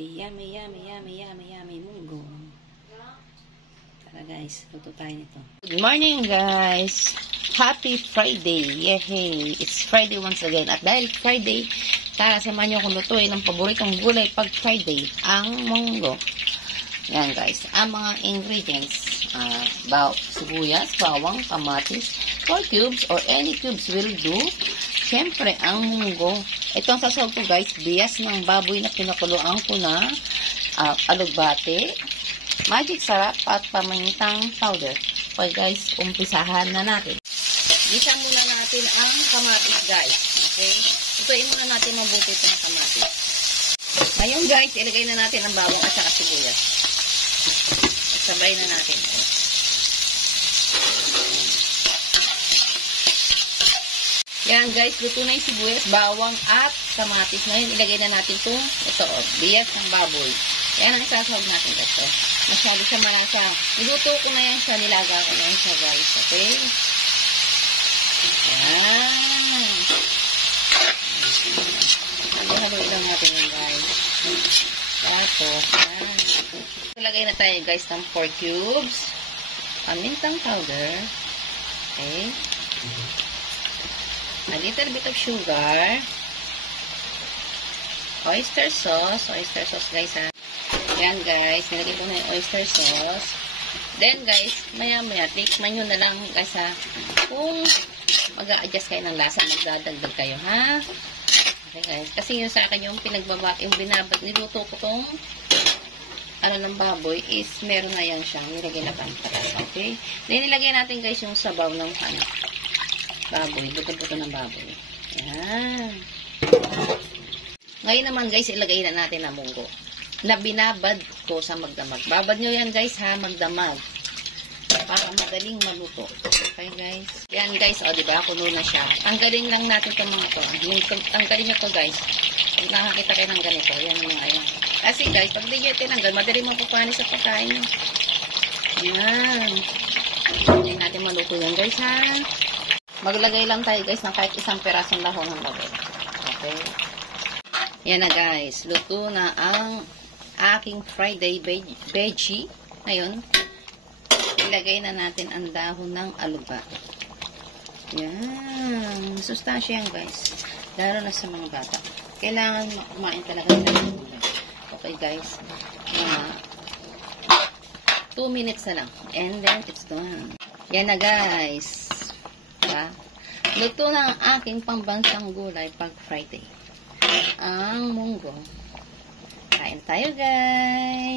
Yummy, yummy, yummy, yummy, yummy munggo. Tara guys, luto tayo nito. Good morning guys! Happy Friday! Yehey! It's Friday once again. At dahil Friday, samahan niyo akong lutuin ang paboritong gulay pag Friday, ang munggo. Yan guys, ang mga ingredients, sibuyas, bawang, kamatis, 4 cubes or any cubes will do. Siyempre, ang munggo. Ito ang sasawag ko guys, bias ng baboy na pinakuluan ko na alugbate, magic sarap at pamintang powder. Okay guys, umpisahan na natin. Gisa muna natin ang kamatis guys. Okay? Ituin muna natin mabuti itong kamatis. Ngayon guys, ilagay na natin ang bawang at saka sibuyas. Sabay na natin. Yan guys, luto na yung sibuyas, bawang at kamatis. Ngayon, ilagay na natin itong bias ng baboy. Yan ang isasawag natin guys. Masyado siya malasa. Niluto ko na yan siya, nilaga ko na yan siya guys. Okay? Yan. Halo-haloin lang natin yan guys. Tapos, yan. Ilagay na tayo guys ng 4 cubes. Pamintang powder. Okay? A little bit of sugar, oyster sauce guys ha. Yan guys, nilagay ko na yung oyster sauce. Then guys, maya-maya, tikman nyo na lang guys ha. Kung mag-a-adjust kayo ng lasa, magdadagdag kayo ha. Okay guys, kasi yun sa akin yung niluto ko tong ng baboy is meron na yan siyang nilagay na pantatas. Okay? Then nilagay natin guys yung sabaw ng baboy, buto-buto ng baboy. Ayan. Ngayon naman guys, ilagay na natin ang munggo. Na binabad ko sa magdamag. Babad nyo yan guys ha, magdamag. Para madaling maluto. Okay guys. Yan guys, o diba, kuno na siya. Tanggalin lang natin itong mga to. Tanggalin nyo to guys. Pag nakakita kayo ng ganito, yan ang mga ayan. Kasi guys, pag di nyo tinanggal, madali mapupanis sa pagkain nyo. Yan. Hindi natin maluto yan guys ha. Maglagay lang tayo guys ng kahit isang perasong lahon ng baboy. Okay. Yan na guys. Luto na ang aking Friday veggie. Ngayon, ilagay na natin ang dahon ng alugbate. Yan. Sustansya yan guys. Lalo na sa mga bata. Kailangan kumain talaga ng gulay. Okay guys. 2 minutes na lang. And then, it's done. Yan na guys. Luto na ang aking pambansang gulay pag Friday. Ang munggo. Kain tayo guys!